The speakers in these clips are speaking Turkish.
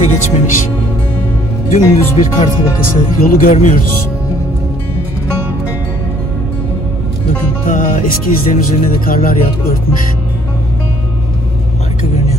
neredeyse geçmemiş. Dümdüz bir kar tabakası. Yolu görmüyoruz. Bakın ta eski izlerin üzerine de karlar örtmüş. Harika görünüyor.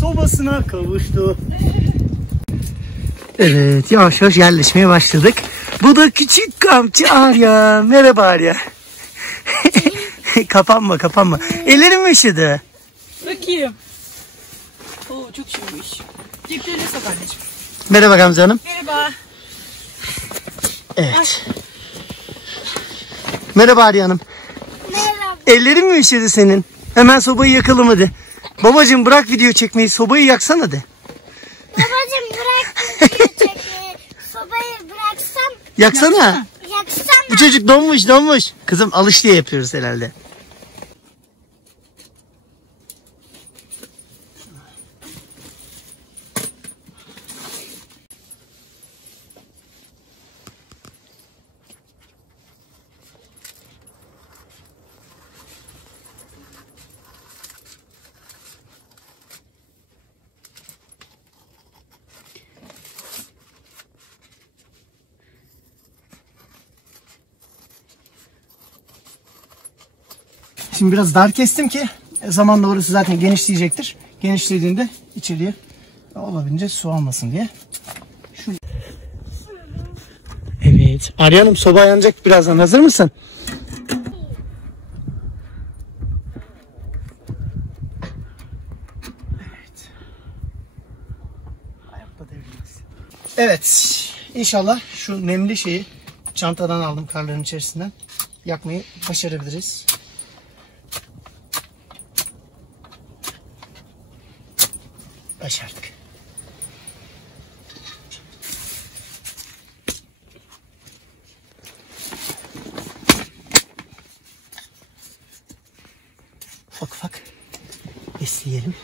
Sobasına kavuştu. Evet, yavaş yavaş yerleşmeye başladık. Bu da küçük kampçı Arya. Merhaba Arya. Kapanma kapanma. Ellerim mi üşüdü? Bakayım. Oo, çok şişmiş. Ceplerine sok anneciğim. Merhaba Gamze Hanım. Merhaba. Evet. Ay. Merhaba Arya Hanım. Merhaba. Ellerin mi üşüdü senin? Hemen sobayı yakalım hadi. Babacığım bırak video çekmeyi, sobayı yaksana de. Babacığım bırak video çekmeyi, sobayı bıraksam. Yaksana. Yaksam. Bu çocuk donmuş. Kızım alış diye yapıyoruz herhalde. Şimdi biraz dar kestim ki zamanla orası zaten genişleyecektir. Genişlediğinde içeriye olabildiğince su almasın diye. Şöyle. Evet. Arya Hanım soba yanacak birazdan. Hazır mısın? Evet. Evet. İnşallah şu nemli şeyi çantadan aldım karların içerisinden. Yakmayı başarabiliriz. Başardık. Ufak ufak besleyelim.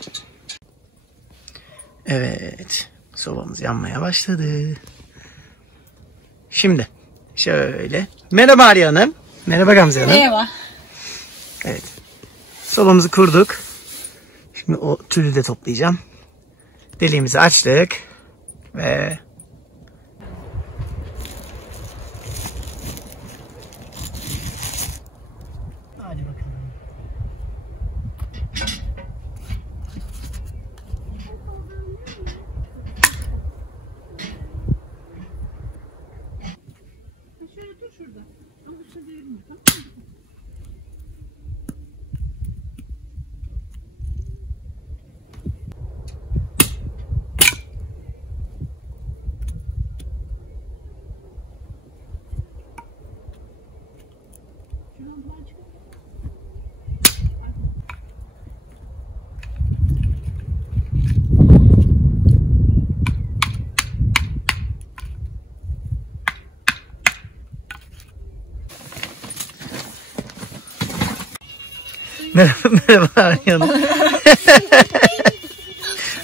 Evet. Sobamız yanmaya başladı. Şimdi şöyle. Merhaba Arya Hanım. Merhaba Gamze Hanım. Merhaba. Evet. Sobamızı kurduk. Şimdi o tülü de toplayacağım. Deliğimizi açtık ve hadi bakalım. Şöyle dur şurada. Ama üstüne değelim. Merhaba Arya Hanım.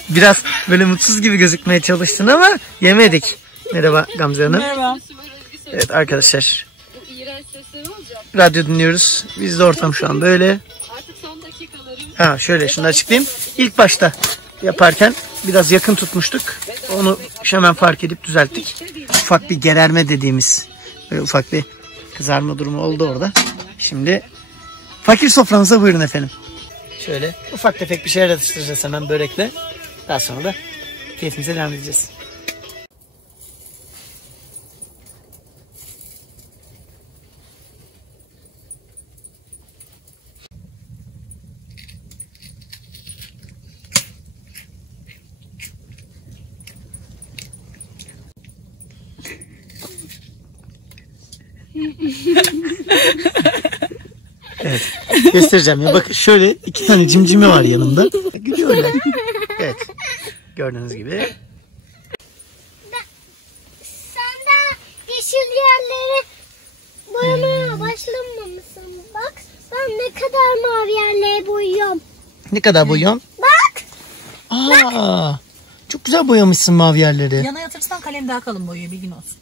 Biraz böyle mutsuz gibi gözükmeye çalıştın ama yemedik. Merhaba Gamze Hanım. Merhaba. Evet arkadaşlar. Radyo dinliyoruz. Bizde ortam şu an böyle. Ha şöyle şunu açıklayayım. İlk başta yaparken biraz yakın tutmuştuk. Onu hemen fark edip düzelttik. Ufak bir gererme dediğimiz böyle ufak bir kızarma durumu oldu orada. Şimdi fakir soframıza buyurun efendim. Şöyle ufak tefek bir şeyler atıştıracağız hemen börekle. Daha sonra da keyfimize devam edeceğiz. Evet. Göstereceğim ya. Bakın şöyle 2 tane cimcime var yanımda. Gülüyorlar. Evet. Gördüğünüz gibi. Sen de yeşil yerleri boyamaya başlamamışsın. Bak ben ne kadar mavi yerleri boyuyorum. Ne kadar boyuyorsun? Bak. Aa, çok güzel boyamışsın mavi yerleri. Yana yatırırsan kalem daha kalın boyuyor, bilgin olsun.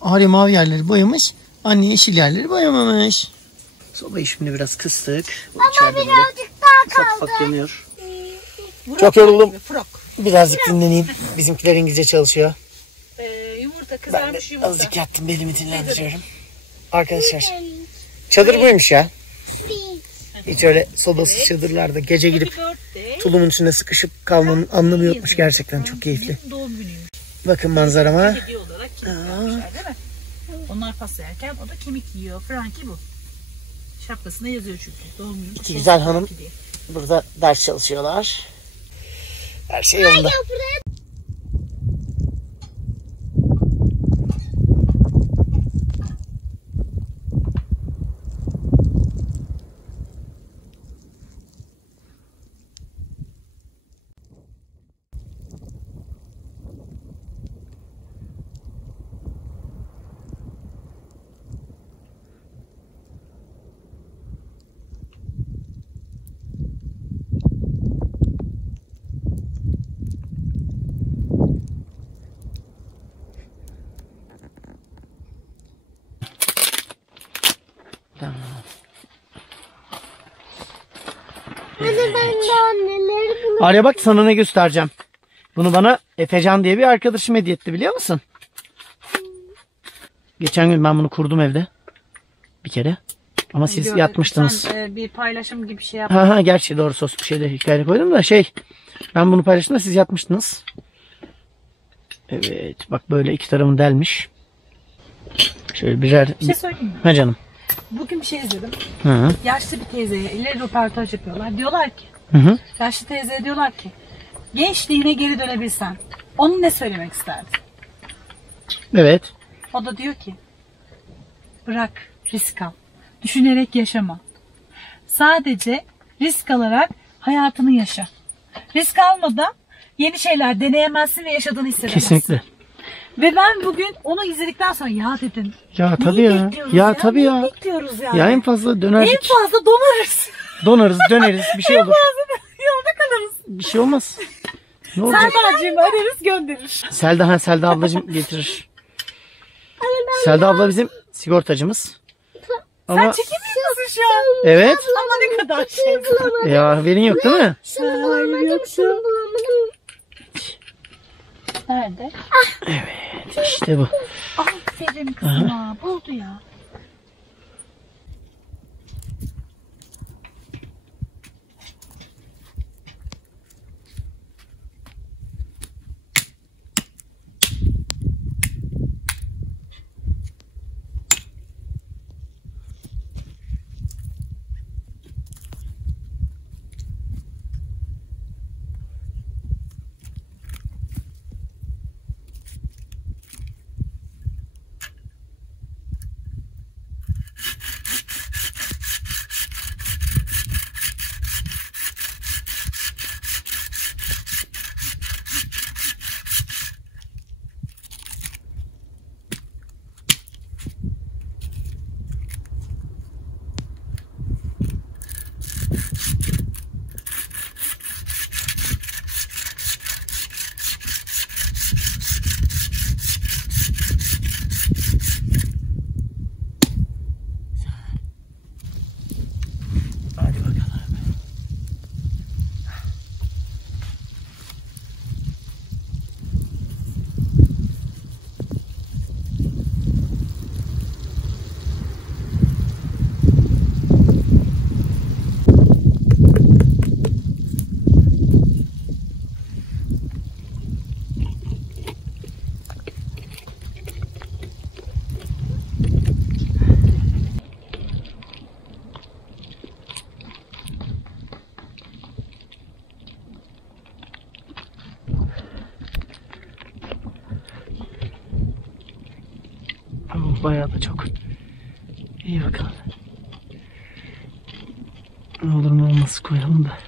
Arya mavi yerleri boyamış. Anne yeşil yerleri boyamamış. Sobayı şimdi biraz kıstık. Ama İçeride böyle birazcık daha ufak kaldı. ufak yanıyor. Çok yoruldum. Frok. Birazcık dinleneyim. Bizimkiler İngilizce çalışıyor. Yumurta, Ben kızarmış de yumurta. azıcık yattım. Belimi dinlendiriyorum. Arkadaşlar çadır buymuş ya. Hiç öyle sobasız çadırlarda gece girip tulumun içine sıkışıp kalmanın anlamı yokmuş gerçekten. Çok keyifli. Doğum günüymüş. Bakın manzarama. Hediye olarak kemik vermişler değil mi? Onlar pasta yerken o da kemik yiyor. Frankie bu. Şapkasında yazıyor çünkü. Doğum günü. İki güzel hanım burada ders çalışıyorlar. Her şey yolunda. Hadi ben de anneleri bunu. Arya bak sana ne göstereceğim. Bunu bana Efecan diye bir arkadaşım hediye etti biliyor musun? Geçen gün ben bunu kurdum evde. Bir kere. Ama siz yatmıştınız. Sen bir paylaşım gibi şey yap. Ha gerçi doğru sos bir şeyde hikaye koydum da ben bunu paylaştım da siz yatmıştınız. Evet bak böyle iki tarafını delmiş. Şöyle birer. Bir şey söyleyeyim mi? Ha canım. Bugün bir şey izledim. Hı. Yaşlı bir teyzeye ile röportaj yapıyorlar. Diyorlar ki, Hı. yaşlı teyzeye diyorlar ki, gençliğine geri dönebilsen, onu ne söylemek isterdin? Evet. O da diyor ki, bırak, risk al. Düşünerek yaşama. Sadece risk alarak hayatını yaşa. Risk almadan yeni şeyler deneyemezsin ve yaşadığını hissedemezsin. Kesinlikle. Ve ben bugün onu izledikten sonra ya dedim. Ya tabii neyi ya. bekliyoruz Ya tabii Neyi ya. bekliyoruz yani? Ya en fazla dönerdik. En fazla donarız. Donarız, döneriz. Bir şey olur. Yolda kalırız. Bir şey olmaz. Ne olacak? Selda'cığım ararız gönderir. Selda abla getirir. Selda abla bizim sigortacımız. Sen Ama çekemiyorsun şu an. evet. Ama ne kadar şey. Ya haberin yok değil mi? Şunu bulamadım, şunu bulamadım. Nerede? Evet işte bu. Aferin kızıma. Buldu ya. Bayağı da çok. İyi bakalım. Ne olur ne olmaz koyalım da.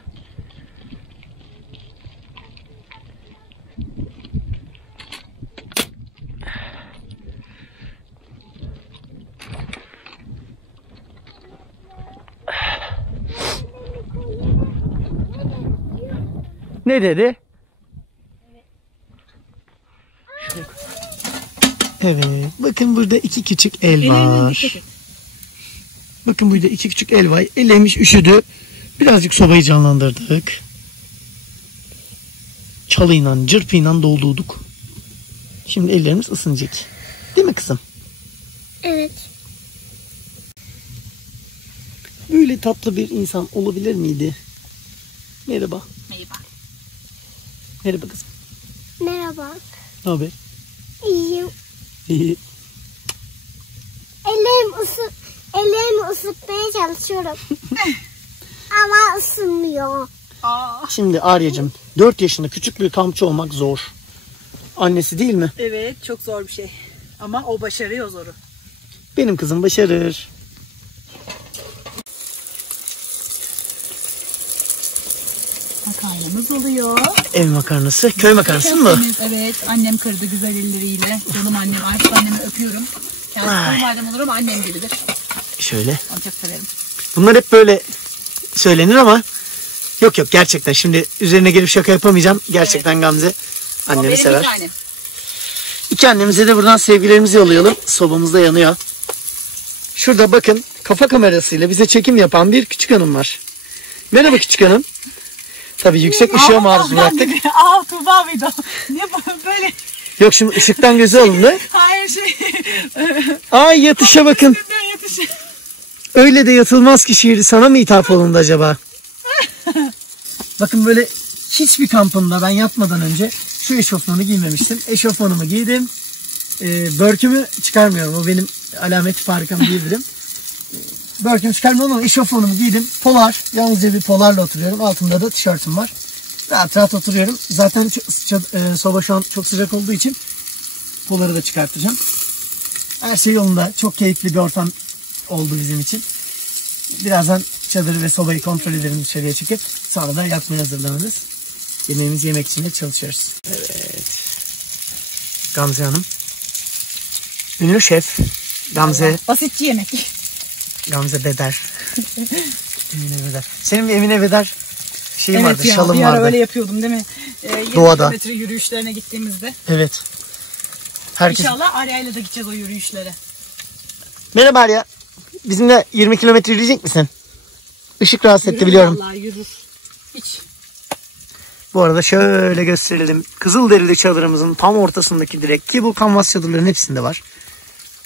Ne dedi? Evet. Bakın burada 2 küçük el var. Bakın burada 2 küçük el var. Ellemiş, üşüdü. Birazcık sobayı canlandırdık. Çalıyla, cırpıyla doldurduk. Şimdi ellerimiz ısınacak. Değil mi kızım? Evet. Böyle tatlı bir insan olabilir miydi? Merhaba. Merhaba. Merhaba kızım. Merhaba. Ne haber? İyiyim. İyi. Ellerimi ısıtmaya çalışıyorum. Ama ısınmıyor. Şimdi Arya'cığım 4 yaşında küçük bir kampçı olmak zor. Annesi değil mi? Evet, çok zor bir şey. Ama o başarıyor zoru. Benim kızım başarır. Makarnamız oluyor. Ev makarnası. Köy makarnası mı? Evet, annem kırdı güzel elleriyle. Canım annem, artık annemi öpüyorum. Kendisi kayınvalidem olur ama annem gibidir. Şöyle. Onu çok severim. Bunlar hep böyle söylenir ama yok gerçekten. Şimdi üzerine gelip şaka yapamayacağım. Gerçekten Gamze annemi sever. Annem. İki annemize de buradan sevgilerimizi yollayalım. Sobamız da yanıyor. Şurada bakın kafa kamerasıyla bize çekim yapan bir küçük hanım var. Merhaba küçük hanım. Tabii yüksek ışığa maruz bıraktık. Tuğba mıydı o? Niye böyle? Yok şimdi ışıktan gözü alındı. Hayır Ay yatışa bakın. Yatışı. Öyle de yatılmaz ki şiiri sana mı ithaf olundu acaba? Bakın böyle hiçbir kampında ben yatmadan önce şu eşofmanı giymemiştim. Eşofmanımı giydim. Börkümü çıkarmıyorum. O benim alameti farikam diyebilirim. Börkümü çıkarmıyorum ama eşofmanımı giydim. Polar. Yalnızca bir polarla oturuyorum. Altımda da tişörtüm var. Rahat rahat oturuyorum. Zaten soba şu an çok sıcak olduğu için poları da çıkartacağım. Her şey yolunda. Çok keyifli bir ortam oldu bizim için. Birazdan çadırı ve sobayı kontrol edelim dışarıya çıkıp sonra da yatmaya hazırlanırız. Yemeğimizi yemek için de çalışıyoruz. Evet. Gamze Hanım. Ünlü şef. Gamze. Basitçi yemek. Gamze Beder. Emine Beder. Senin bir Emine Beder şeyin vardı, ya, şalın bir ara vardı. öyle yapıyordum değil mi? 20 Doğada. kilometre yürüyüşlerine gittiğimizde. Evet. Herkes... İnşallah Arya'yla da gideceğiz o yürüyüşlere. Merhaba Arya. Bizimle 20 kilometre yürüyecek misin? Işık rahatsız etti Yürür biliyorum. Vallahi yürür. Hiç. Bu arada şöyle gösterelim. Kızılderili çadırımızın tam ortasındaki direk ki bu kanvas çadırların hepsinde var.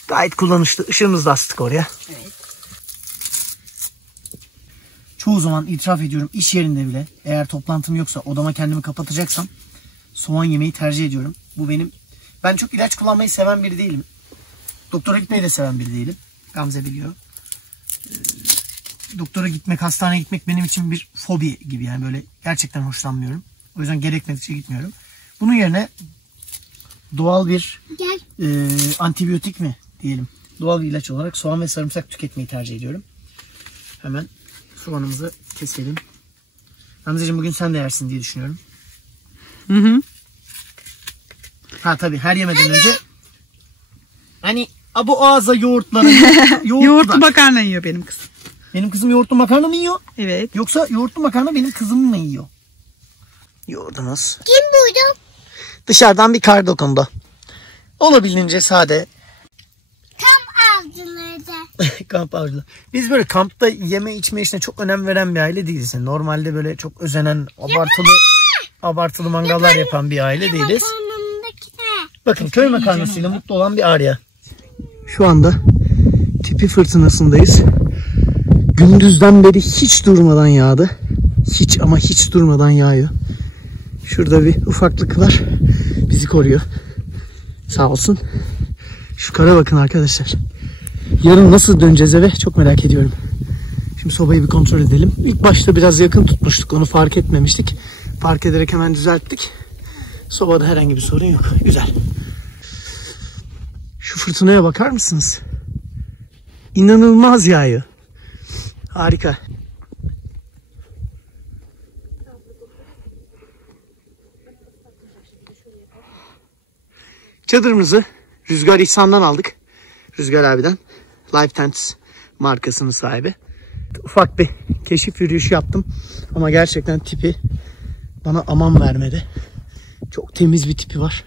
Gayet kullanışlı. Işığımızı da astık oraya. Evet. Çoğu zaman itiraf ediyorum iş yerinde bile eğer toplantım yoksa odama kendimi kapatacaksam soğan yemeyi tercih ediyorum. Bu benim. Ben çok ilaç kullanmayı seven biri değilim. Doktora gitmeyi de seven biri değilim. Gamze biliyor. Doktora gitmek, hastaneye gitmek benim için bir fobi gibi yani böyle gerçekten hoşlanmıyorum. O yüzden gerekmedikçe gitmiyorum. Bunun yerine doğal bir antibiyotik mi diyelim. Doğal bir ilaç olarak soğan ve sarımsak tüketmeyi tercih ediyorum. Hemen soğanımızı keselim. Gamzeciğim bugün sen de yersin diye düşünüyorum. Hı. Ha tabii her yemeden önce hani bu ağza yoğurtların Yoğurtlu makarna yiyor benim kızım. Benim kızım yoğurtlu makarna mı yiyor? Evet. Yoksa yoğurtlu makarna benim kızım mı yiyor? Yoğurdumuz. Kim buydu? Dışarıdan bir kar dokundu. Olabildiğince sade. Kamp avcıları da. Kamp avcıları. Biz böyle kampta yeme içme işine çok önem veren bir aile değiliz. Yani normalde böyle çok özenen, abartılı mangallar yapan bir aile değiliz. Bakın köy makarnasıyla mutlu olan bir Arya. Şu anda tipi fırtınasındayız. Gündüzden beri hiç durmadan yağdı. Hiç ama hiç durmadan yağıyor. Şurada bir ufaklık var. Bizi koruyor. Sağ olsun. Şu kara bakın arkadaşlar. Yarın nasıl döneceğiz eve çok merak ediyorum. Şimdi sobayı bir kontrol edelim. İlk başta biraz yakın tutmuştuk. Onu fark etmemiştik. Fark ederek hemen düzelttik. Sobada herhangi bir sorun yok. Güzel. Şu fırtınaya bakar mısınız? İnanılmaz yağıyor. Harika. Çadırımızı Rüzgar İhsan'dan aldık. Rüzgar abiden. Live Tents markasının sahibi. Ufak bir keşif yürüyüşü yaptım. Ama gerçekten tipi bana aman vermedi. Çok temiz bir tipi var.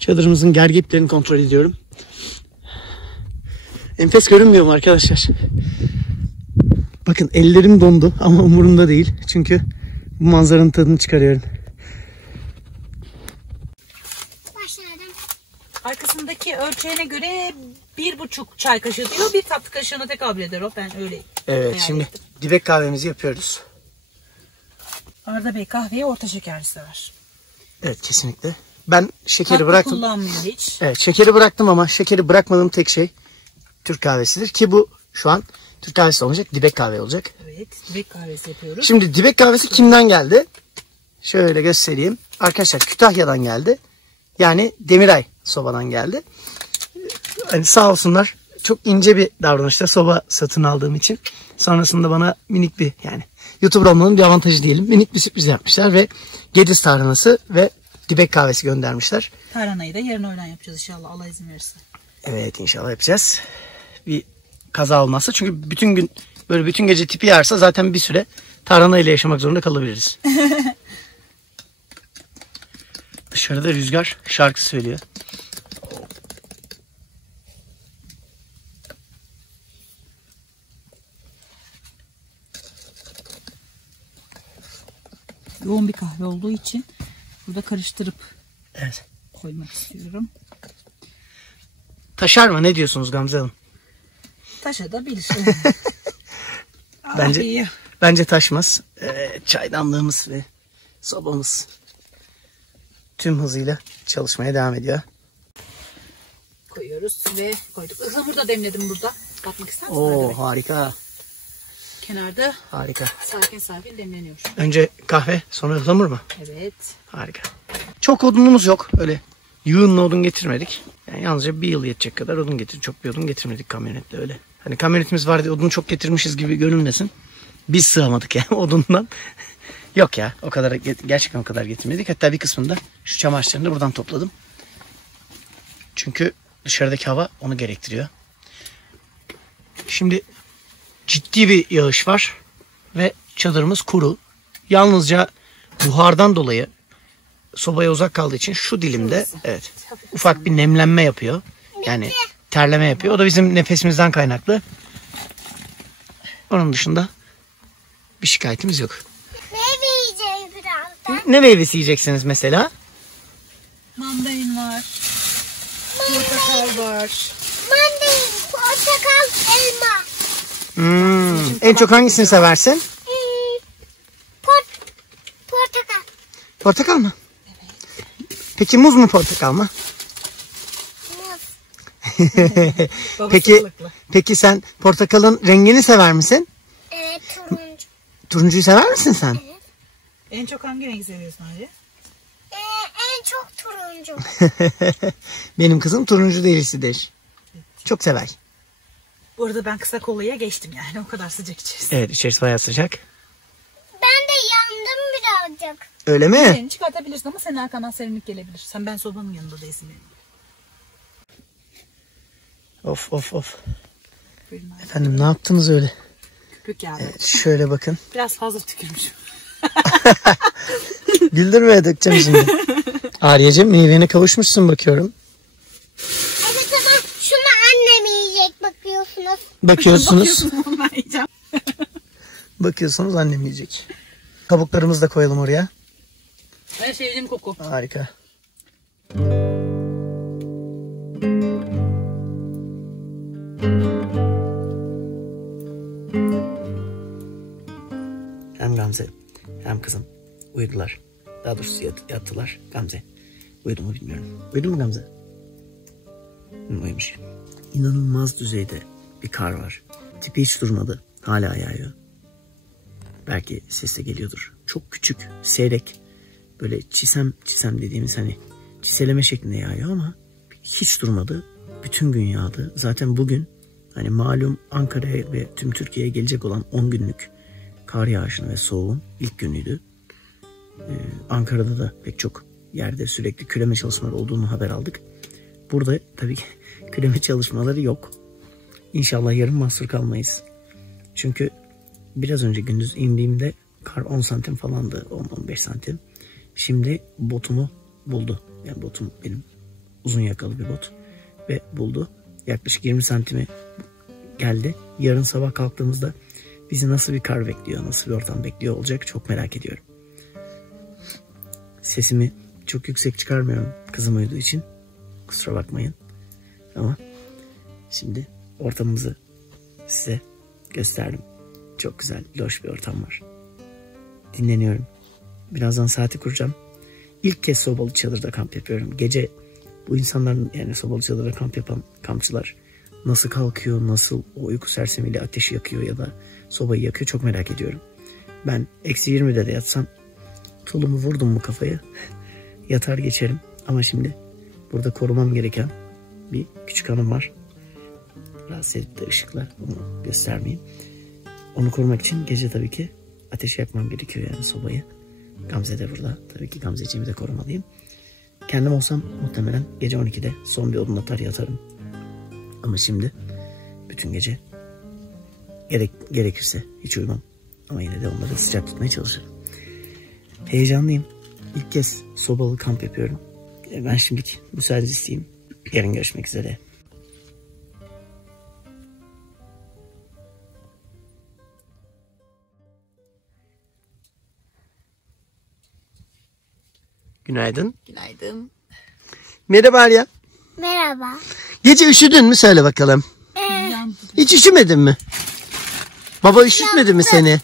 Çadırımızın gergitlerini kontrol ediyorum. Enfes görünmüyor mu arkadaşlar? Bakın ellerim dondu ama umurumda değil. Çünkü bu manzaranın tadını çıkarıyorum. Başladım. Arkasındaki ölçeğine göre 1,5 çay kaşığı diyor. 1 tatlı kaşığına tekabül eder o. Ben öyle Evet, şimdi ettim. dibek kahvemizi yapıyoruz. Arda Bey kahveyi orta şekerli sever. Evet, kesinlikle. Ben şekeri Tatlı bıraktım. kullanmıyor hiç. Evet, şekeri bıraktım ama şekeri bırakmadığım tek şey Türk kahvesidir. Ki bu şu an Türk kahvesi olmayacak, dibek kahve olacak. Evet, dibek kahvesi yapıyoruz. Şimdi dibek kahvesi kimden geldi? Şöyle göstereyim. Arkadaşlar Kütahya'dan geldi. Yani Demiray sobadan geldi. Hani sağ olsunlar, çok ince bir davranışta soba satın aldığım için. Sonrasında bana minik bir, yani YouTuber olmanın bir avantajı diyelim, minik bir sürpriz yapmışlar ve Gediz tarhanası ve dibek kahvesi göndermişler. Tarhanayı da yarın öğlen yapacağız inşallah, Allah izin verirse. Evet, inşallah yapacağız. Bir kaza olmazsa, çünkü bütün gün böyle bütün gece tipi yağarsa zaten bir süre tarhana ile yaşamak zorunda kalabiliriz. Dışarıda Rüzgar şarkı söylüyor. Yoğun bir kahve olduğu için burada karıştırıp Evet. koymak istiyorum. Taşar mı? Ne diyorsunuz Gamze Hanım? Taşa da bilir. Bence taşmaz. Çaydanlığımız ve sobamız tüm hızıyla çalışmaya devam ediyor. Koyuyoruz ve koyduk. Ihlamur da demledim burada. Bakmak ister misin? Oo, harika. Kenarda Harika. sakin sakin demleniyor. Önce kahve, sonra ıhlamur mu? Evet. Harika. Çok odunumuz yok. Öyle yığınla odun getirmedik. Yani yalnızca bir yıl yetecek kadar odun getirdik. Çok bir odun getirmedik kamyonetle öyle. Hani kamyonetimiz var diye odunu çok getirmişiz gibi görünmesin. Biz sığamadık yani odundan. Yok ya, o kadar, gerçekten o kadar getirmedik. Hatta bir kısmını da şu çamaşırlarını da buradan topladım. Çünkü dışarıdaki hava onu gerektiriyor. Şimdi ciddi bir yağış var ve çadırımız kuru. Yalnızca buhardan dolayı sobaya uzak kaldığı için şu dilimde evet ufak bir nemlenme yapıyor. Yani terleme yapıyor. O da bizim nefesimizden kaynaklı. Onun dışında bir şikayetimiz yok. Meyve yiyeceğiz birazdan. Ne meyvesi yiyeceksiniz mesela? Mandalin var. Portakal var. Mandalin, portakal, elma. En çok hangisini seversin? Portakal. Portakal mı? Peki muz mu, portakal mı? Muz. Peki sen portakalın rengini sever misin? Evet, turuncu. Turuncuyu sever misin sen? Evet. En çok hangi rengi seviyorsun Ali? En çok turuncu. Benim kızım turuncu delisidir. Çok sever. Bu arada ben kısa kolaya geçtim yani, o kadar sıcak içeriz. Evet, içerisi bayağı sıcak. Ben de yandım birazcık. Öyle mi? Seni çıkartabilirsin ama senin arkandan serinlik gelebilir. Ben sobanın yanında değilsin benim. Of. Buyurun abi. Efendim, ne yaptınız öyle? Köpük yağdı. Evet, şöyle bakın. Biraz fazla tükürmüşüm. Güldürmeye dökeceğim şimdi. Arya'cığım, meyvene kavuşmuşsun bakıyorum. Evet ama şunu annem yiyecek bakıyorsunuz. Bakıyorsunuz. Ben yiyeceğim. Bakıyorsunuz, annem yiyecek. Kabuklarımızı da koyalım oraya. Ben sevdiğim koku. Harika. Hem Gamze hem kızım uyudular. Daha doğrusu yattılar. Gamze uyudu mu bilmiyorum. Uyudu mu Gamze? Uyumuş. İnanılmaz düzeyde bir kar var. Tipi hiç durmadı. Hala yağıyor. Belki ses de geliyordur. Çok küçük, seyrek. Böyle çisem dediğimiz, hani çiseleme şeklinde yağıyor ama hiç durmadı. Bütün gün yağdı. Zaten bugün hani malum Ankara'ya ve tüm Türkiye'ye gelecek olan 10 günlük kar yağışının ve soğuğun ilk günüydü. Ankara'da da pek çok yerde sürekli küreme çalışmaları olduğunu haber aldık. Burada tabii ki küreme çalışmaları yok. İnşallah yarın mahsur kalmayız. Çünkü biraz önce gündüz indiğimde kar 10 santim falandı, 10-15 santim. Şimdi botumu buldu. Yani botum benim uzun yakalı bir bot ve buldu. Yaklaşık 20 santime geldi. Yarın sabah kalktığımızda bizi nasıl bir kar bekliyor, nasıl bir ortam bekliyor olacak çok merak ediyorum. Sesimi çok yüksek çıkarmıyorum kızım uyuduğu için. Kusura bakmayın. Ama şimdi ortamımızı size gösterdim. Çok güzel, loş bir ortam var. Dinleniyorum. Birazdan saati kuracağım. İlk kez sobalı çadırda kamp yapıyorum. Gece bu insanların, yani sobalı çadırda kamp yapan kampçılar nasıl kalkıyor, nasıl o uyku sersemiyle ateşi yakıyor ya da sobayı yakıyor çok merak ediyorum. Ben -20'de de yatsam tulumu vurdum mu kafaya yatar geçerim. Ama şimdi burada korumam gereken bir küçük hanım var. Rahatsız edip de ışıkla onu göstermeyeyim. Onu korumak için gece tabii ki ateş yakmam gerekiyor, yani sobayı. Gamze de burada. Tabii ki Gamzeciğimi de korumalıyım. Kendim olsam muhtemelen gece 12'de son bir odun atar yatarım. Ama şimdi bütün gece gerekirse hiç uyumam. Ama yine de onları sıcak tutmaya çalışırım. Heyecanlıyım. İlk kez sobalı kamp yapıyorum. Ben şimdilik müsaade isteyeyim. Yarın görüşmek üzere. Günaydın. Günaydın. Merhaba Arya. Merhaba. Gece üşüdün mü söyle bakalım. Hiç üşümedin mi? Baba üşütmedi mi seni?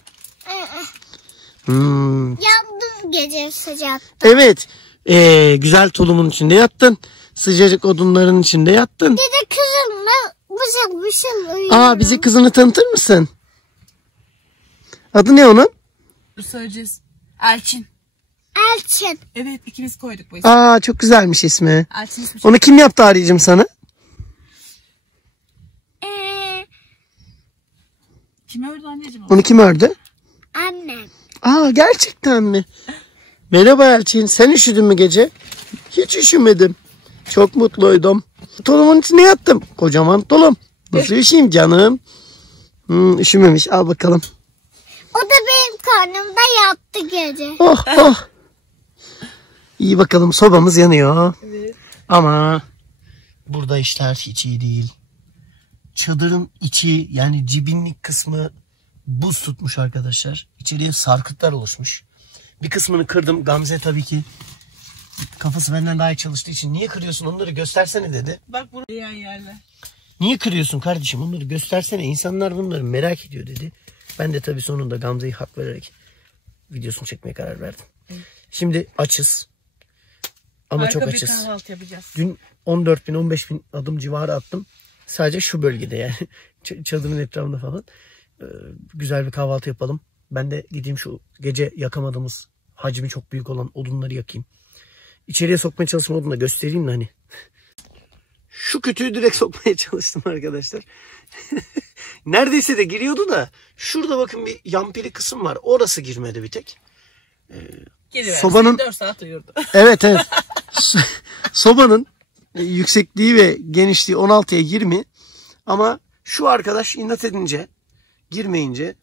Yandım gece sıcak. Evet. Güzel tulumun içinde yattın. Sıcacık odunların içinde yattın. Bir de kızımla bıcak uyuyorum. Aa, bize kızını tanıtır mısın? Adı ne onun? Söyleyeceğiz. Elçin. Elçin. Evet, ikimiz koyduk bu ismi. Aa, çok güzelmiş ismi. Elçin ismi. Onu kim yaptı Arya'cığım sana? Kim ördü anneciğim? Onu kim ördü? Annem. Aa, gerçekten mi? Merhaba Elçin. Sen üşüdün mü gece? Hiç üşümedim. Çok mutluydum. Tulumun içine yattım. Kocaman tulum. Nasıl üşüyeyim canım? Üşümemiş. Al bakalım. O da benim karnımda yattı gece. Oh oh. İyi bakalım, sobamız yanıyor. Evet. Ama burada işler hiç iyi değil. Çadırın içi, yani cibinlik kısmı buz tutmuş arkadaşlar. İçeriye sarkıtlar oluşmuş. Bir kısmını kırdım. Gamze tabii ki kafası benden daha iyi çalıştığı için niye kırıyorsun, onları göstersene dedi. Bak buraya yerler. Niye kırıyorsun kardeşim, onları göstersene, insanlar bunları merak ediyor dedi. Ben de tabii sonunda Gamze'yi hak vererek videosunu çekmeye karar verdim. Şimdi açız. Ama Harika çok bir açız. kahvaltı yapacağız. Dün 14.000-15.000 adım civarı attım. Sadece şu bölgede, yani çadırın etrafında falan. Güzel bir kahvaltı yapalım. Ben de gideyim şu gece yakamadığımız, hacmi çok büyük olan odunları yakayım. İçeriye sokmaya çalıştım, odunu da göstereyim de hani. Şu kütüğü direkt sokmaya çalıştım arkadaşlar. Neredeyse de giriyordu da şurada bakın bir yampiri kısım var. Orası girmedi bir tek. Sobanın 4 saat uyurdu. Evet. Sobanın yüksekliği ve genişliği 16'ya 20. Ama şu arkadaş inat edince, girmeyince,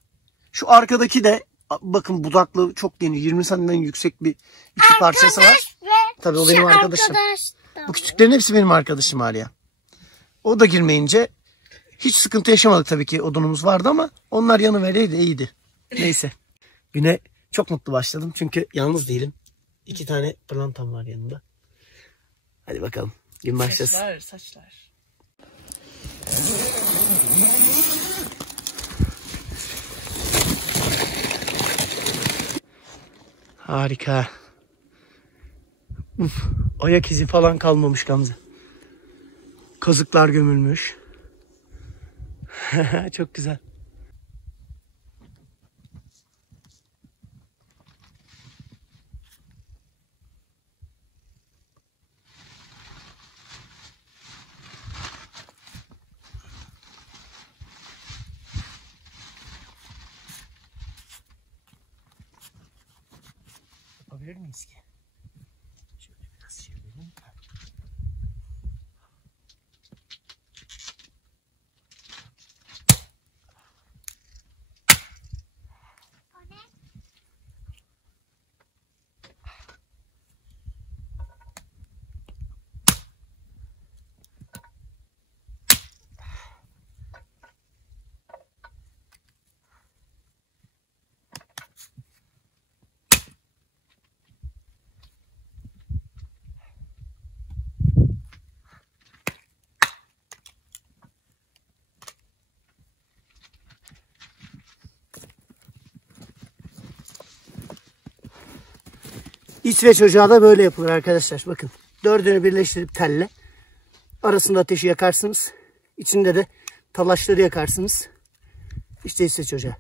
şu arkadaki de bakın budaklı çok geniş, 20 santimden yüksek bir iki parçası var. Tabii o benim arkadaşım. Bu küçüklerin hepsi benim arkadaşım Arya. O da girmeyince hiç sıkıntı yaşamadık tabii ki, odunumuz vardı ama onlar yanıvereydi, iyiydi. Neyse. Güne çok mutlu başladım çünkü yalnız değilim. 2 tane pırlantam var yanımda. Hadi bakalım. Gün başlasın. Saçlar. Harika. Uf, ayak izi falan kalmamış Gamze. Kazıklar gömülmüş. Çok güzel. yapabilir miyiz ki? Şöyle biraz çevirelim. İsveç ocağı da böyle yapılır arkadaşlar. Bakın 4'ünü birleştirip telle. Arasında ateşi yakarsınız. İçinde de talaşları yakarsınız. İşte İsveç ocağı.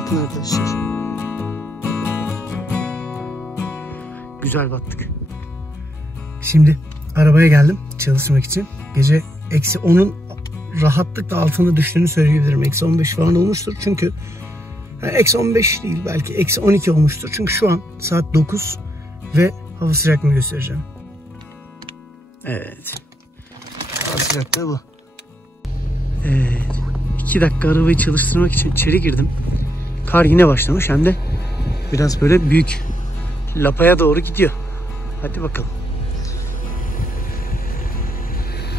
Bakın arkadaşlar. Güzel battık. Şimdi arabaya geldim çalışmak için. Gece -10'un rahatlıkla altına düştüğünü söyleyebilirim. -15 falan olmuştur çünkü -15 değil, belki -12 olmuştur. Çünkü şu an saat 9 ve hava sıcaklığını göstereceğim. Evet. Hava sıcaklığı bu. Evet. 2 dakika arabayı çalıştırmak için içeri girdim. Kar yine başlamış, hem de biraz böyle büyük. Lapa'ya doğru gidiyor. Hadi bakalım.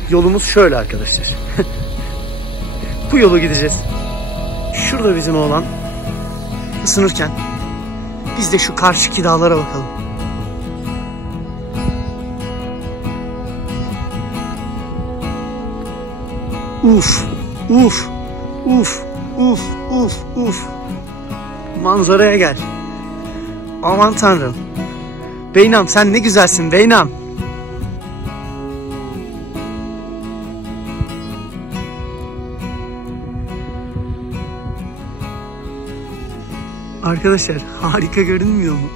Yolumuz şöyle arkadaşlar. Bu yolu gideceğiz. Şurada bizim oğlan ısınırken biz de şu karşıki dağlara bakalım. Uf, uf, uf, uf, uf, uf. Manzaraya gel. Aman tanrım. Beynam, sen ne güzelsin Beynam. Arkadaşlar harika görünmüyor mu?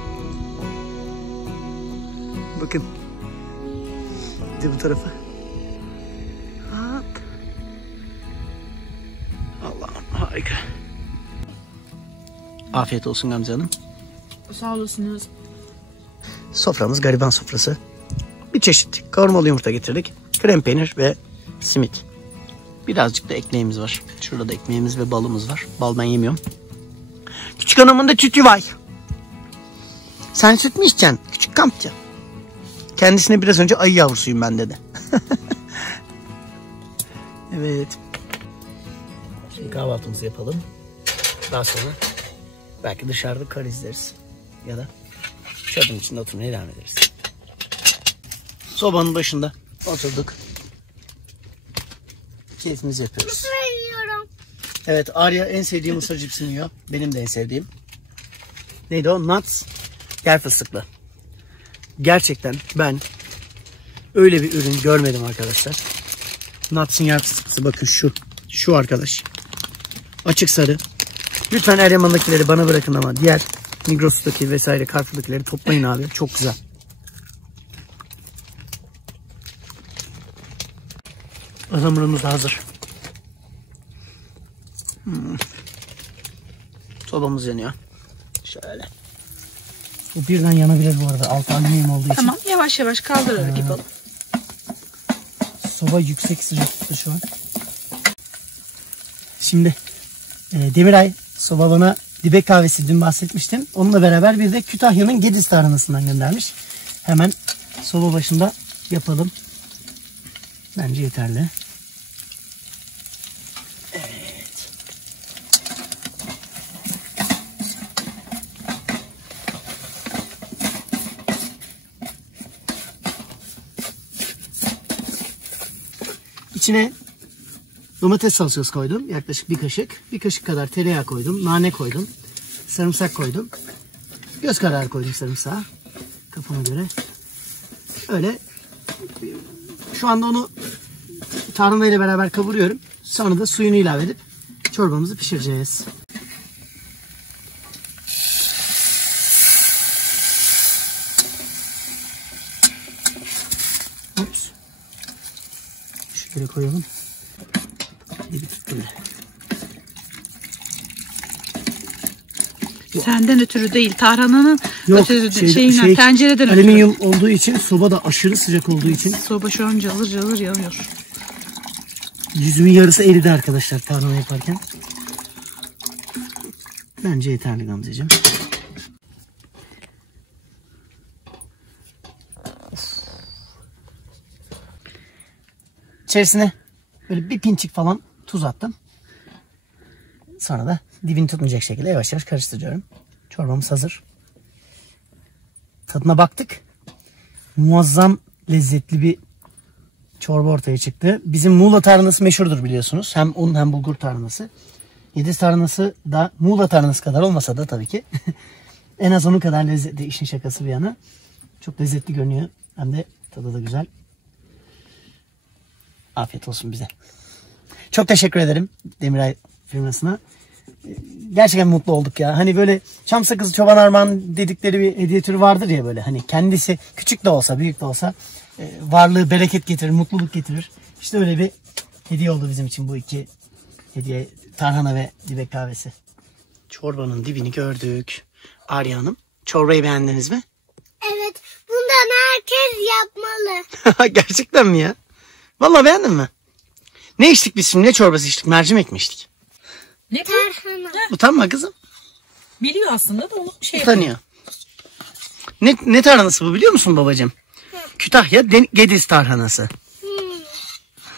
Bakın. Bir de bu tarafa. Hop. Allah'ım harika. Afiyet olsun Gamze Hanım. Sağ olasınız. Soframız gariban sofrası. Bir çeşit kavurmalı yumurta getirdik. Krem peynir ve simit. Birazcık da ekmeğimiz var. Şurada da ekmeğimiz ve balımız var. Bal ben yemiyorum. Küçük hanımın da sütü var. Sen süt mü içeceksin? Küçük kampçı. Kendisine biraz önce ayı yavrusuyum ben dedi. Evet. Şimdi kahvaltımızı yapalım. Daha sonra belki dışarıda kar izleriz. Ya da çadırın içinde oturmaya devam ederiz. Sobanın başında oturduk. Keyfimizi yapıyoruz. Yiyorum. Evet, Arya en sevdiği mısır cipsini yiyor. Benim de en sevdiğim. Neydi o? Nuts. Yer fıstıklı. Gerçekten ben öyle bir ürün görmedim arkadaşlar. Nuts'ın yer fıstıklısı. Bakın şu. Şu arkadaş. Açık sarı. Lütfen Eryaman'dakileri bana bırakın ama diğer Migros'taki vesaire Carrefour'dakileri toplayın abi. Çok güzel. Ihlamurumuz da hazır. Sobamız yanıyor. Şöyle. Bu birden yanabilir bu arada. Altı alüminyum olduğu için. Tamam, yavaş yavaş kaldırarak yapalım. Soba yüksek sıcaklıkta şu an. Şimdi Demiray soba bana dibek kahvesi dün bahsetmiştim. Onunla beraber bir de Kütahya'nın Gediz tarhanasından göndermiş. Hemen soba başında yapalım. Bence yeterli. Evet. İçine domates salçası koydum. Yaklaşık bir kaşık. Bir kaşık kadar tereyağı koydum. Nane koydum. Sarımsak koydum. Göz kararı koydum sarımsağı. Kafama göre. Öyle. Şu anda onu tarhana ile beraber kavuruyorum. Sonra da suyunu ilave edip çorbamızı pişireceğiz. Ups. Şöyle koyalım. Dibi tuttu bile. Senden ötürü değil, tarhananın Yok, ötürü, tencereden ötürü. Alüminyum olduğu için, soba da aşırı sıcak olduğu için. Soba şu an cılır cılır yanıyor. Yüzümün yarısı eridi arkadaşlar tarhana yaparken. Bence yeterli Gamzeciğim. İçerisine böyle bir pinçik falan tuz attım. Sonra da dibini tutmayacak şekilde yavaş yavaş karıştırıyorum. Çorbamız hazır. Tadına baktık. Muazzam lezzetli bir çorba ortaya çıktı. Bizim Muğla tarhanası meşhurdur biliyorsunuz. Hem un hem bulgur tarhanası. Yediz tarhanası da Muğla tarhanası kadar olmasa da tabii ki en az onun kadar lezzetli, işin şakası bir yana. Çok lezzetli görünüyor. Hem de tadı da güzel. Afiyet olsun bize. Çok teşekkür ederim Demiray firmasına. Gerçekten mutlu olduk ya. Hani böyle çam sakızı çoban armağan dedikleri bir hediye türü vardır ya böyle. Hani kendisi küçük de olsa büyük de olsa varlığı bereket getirir, mutluluk getirir. İşte öyle bir hediye oldu bizim için bu iki hediye. Tarhana ve dibek kahvesi. Çorbanın dibini gördük. Arya Hanım, çorbayı beğendiniz mi? Evet. Bundan herkes yapmalı. Gerçekten mi ya? Vallahi beğendin mi? Ne içtik biz şimdi? Ne çorbası içtik? Mercimek mi içtik? Ne Tarhana. Utanma kızım. Biliyor aslında da onu Utanıyor. Ne tarhanası bu biliyor musun babacığım? Kütahya Gediz tarhanası.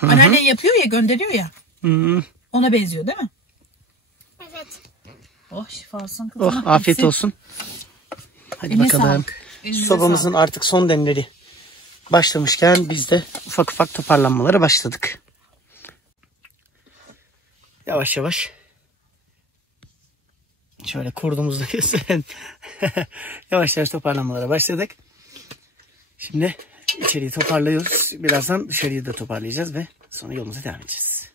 Anneannen yapıyor ya, gönderiyor ya. Hı. Ona benziyor değil mi? Evet. Oh şifasın kızım. Oh afiyet olsun. Hadi Eline bakalım. sağlık. Elinize Sobamızın sağlık. artık son demleri başlamışken biz de ufak ufak toparlanmalara başladık. Yavaş yavaş. Şöyle kurduğumuzu da gösterelim. Yavaş yavaş toparlanmalara başladık. Şimdi içeriği toparlıyoruz. Birazdan dışarıyı da toparlayacağız ve sonra yolumuza devam edeceğiz.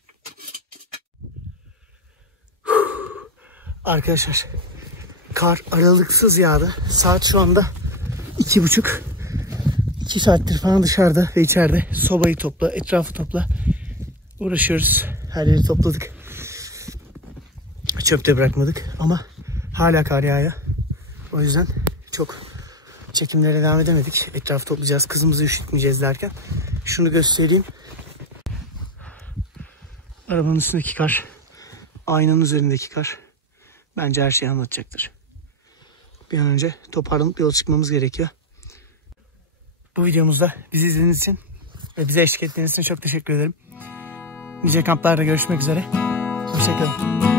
Arkadaşlar kar aralıksız yağdı. Saat şu anda 2:30. 2 saattir falan dışarıda ve içeride sobayı topla, etrafı topla. Uğraşıyoruz. Her yeri topladık. Çöpte bırakmadık ama hala kar yağıyor. O yüzden çok çekimlere devam edemedik. Etrafı toplayacağız, kızımızı üşütmeyeceğiz derken. Şunu göstereyim. Arabanın üstündeki kar, aynanın üzerindeki kar bence her şeyi anlatacaktır. Bir an önce toparlanıp yola çıkmamız gerekiyor. Bu videomuzda bizi izlediğiniz için ve bize eşlik ettiğiniz için çok teşekkür ederim. Nice kamplarda görüşmek üzere. Hoşçakalın.